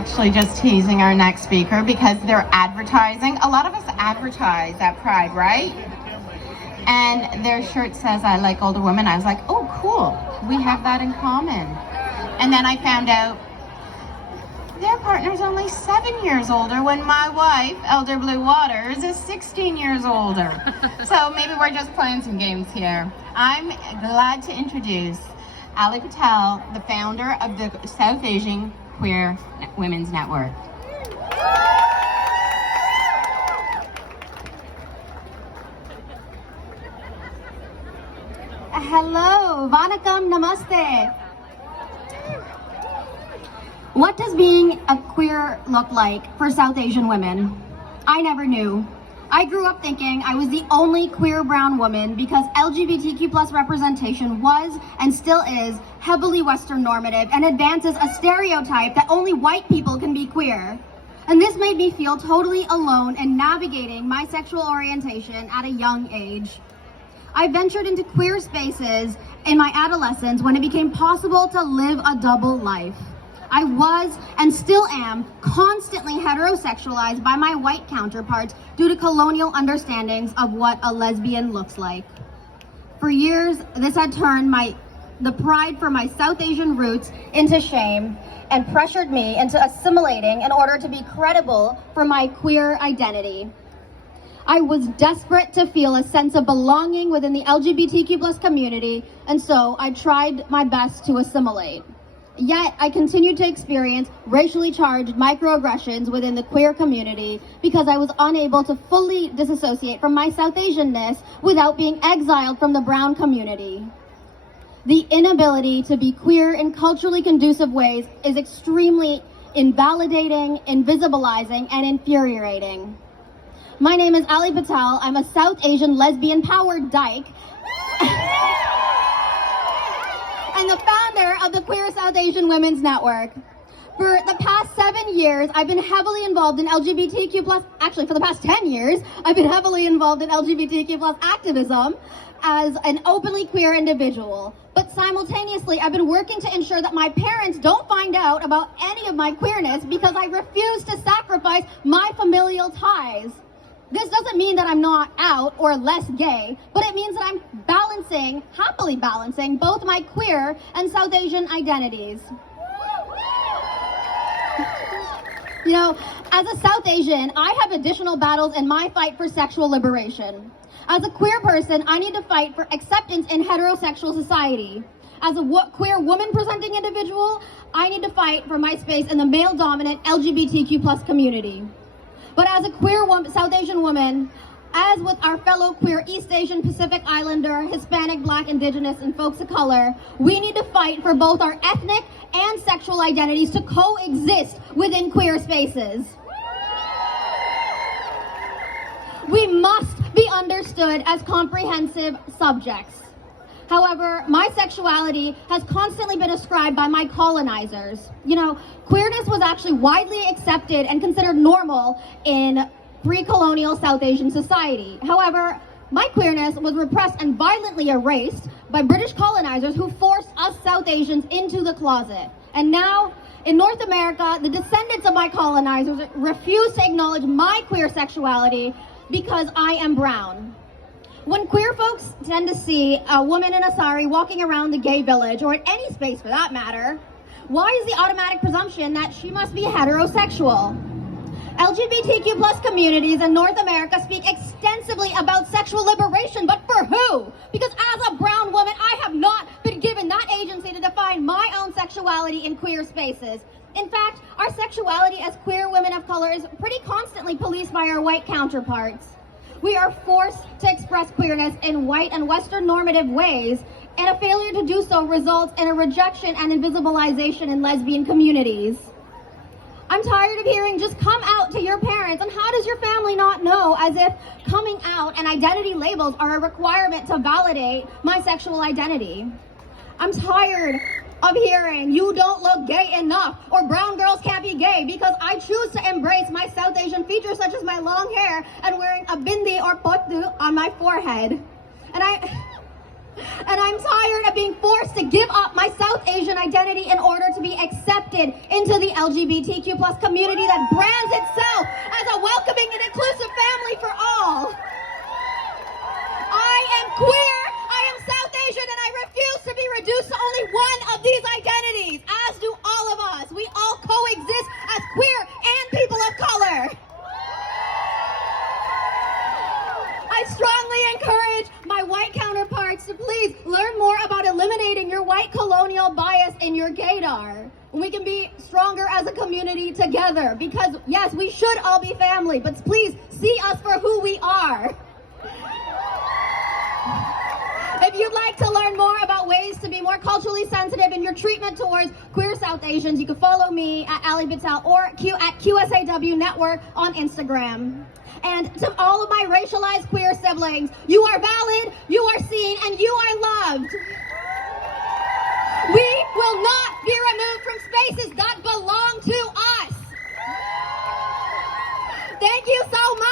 actually just teasing our next speaker because they're advertising. A lot of us advertise at Pride, right? And their shirt says, "I like older women." I was like, oh, cool. We have that in common. And then I found out their partner's only 7 years older when my wife, Elder Blue Waters, is 16 years older. So maybe we're just playing some games here. I'm glad to introduce Alyy Patel, the founder of the South Asian Queer Women's Network. Hello, Vanakkam, Namaste. What does being a queer look like for South Asian women? I never knew. I grew up thinking I was the only queer brown woman because LGBTQ plus representation was and still is heavily Western normative and advances a stereotype that only white people can be queer. And this made me feel totally alone in navigating my sexual orientation at a young age. I ventured into queer spaces in my adolescence when it became possible to live a double life. I was, and still am, constantly heterosexualized by my white counterparts due to colonial understandings of what a lesbian looks like. For years, this had turned the pride for my South Asian roots into shame and pressured me into assimilating in order to be credible for my queer identity. I was desperate to feel a sense of belonging within the LGBTQ plus community, and so I tried my best to assimilate. Yet, I continued to experience racially charged microaggressions within the queer community because I was unable to fully disassociate from my South Asianness without being exiled from the brown community. The inability to be queer in culturally conducive ways is extremely invalidating, invisibilizing, and infuriating. My name is Alyy Patel. I'm a South Asian lesbian-powered dyke and the founder of the Queer South Asian Women's Network. For the past 7 years, I've been heavily involved in LGBTQ+, actually for the past 10 years, I've been heavily involved in LGBTQ+ activism as an openly queer individual. But simultaneously, I've been working to ensure that my parents don't find out about any of my queerness because I refuse to sacrifice my familial ties. This doesn't mean that I'm not out or less gay, but it means that I'm happily balancing both my queer and South Asian identities. You know, as a South Asian, I have additional battles in my fight for sexual liberation. As a queer person, I need to fight for acceptance in heterosexual society. As a queer woman-presenting individual, I need to fight for my space in the male-dominant LGBTQ plus community. But as a queer South Asian woman, as with our fellow queer East Asian, Pacific Islander, Hispanic, Black, Indigenous, and folks of color, we need to fight for both our ethnic and sexual identities to coexist within queer spaces. We must be understood as comprehensive subjects. However, my sexuality has constantly been ascribed by my colonizers. You know, queerness was actually widely accepted and considered normal in pre-colonial South Asian society. However, my queerness was repressed and violently erased by British colonizers who forced us South Asians into the closet. And now, in North America, the descendants of my colonizers refuse to acknowledge my queer sexuality because I am brown. When queer folks tend to see a woman in a sari walking around the gay village, or in any space for that matter, why is the automatic presumption that she must be heterosexual? LGBTQ plus communities in North America speak extensively about sexual liberation, but for who? Because as a brown woman, I have not been given that agency to define my own sexuality in queer spaces. In fact, our sexuality as queer women of color is pretty constantly policed by our white counterparts. We are forced to express queerness in white and Western normative ways, and a failure to do so results in a rejection and invisibilization in lesbian communities. I'm tired of hearing just come out to your parents, and how does your family not know, as if coming out and identity labels are a requirement to validate my sexual identity. I'm tired of hearing you don't look gay enough or brown girls can't be gay because I choose to embrace my South Asian features such as my long hair and wearing a bindi or pottu on my forehead. And And I'm tired of being forced to give up my South Asian identity in order to be accepted into the LGBTQ plus community that brands itself as a welcoming and inclusive family for all. I am queer, I am South Asian, and I refuse to be reduced to only one of these identities, as do all of us. We all coexist as queer and people of color. I strongly encourage my white counterparts to please learn more about eliminating your white colonial bias in your gaydar. We can be stronger as a community together because, yes, we should all be family, but please see us for who we are. If you'd like to learn more about ways to be more culturally sensitive in your treatment towards queer South Asians, you can follow me at Alyy Patel or at QSAW Network on Instagram. And to all of my racialized queer siblings, you are valid, you are seen, and you are loved. We will not be removed from spaces that belong to us. Thank you so much.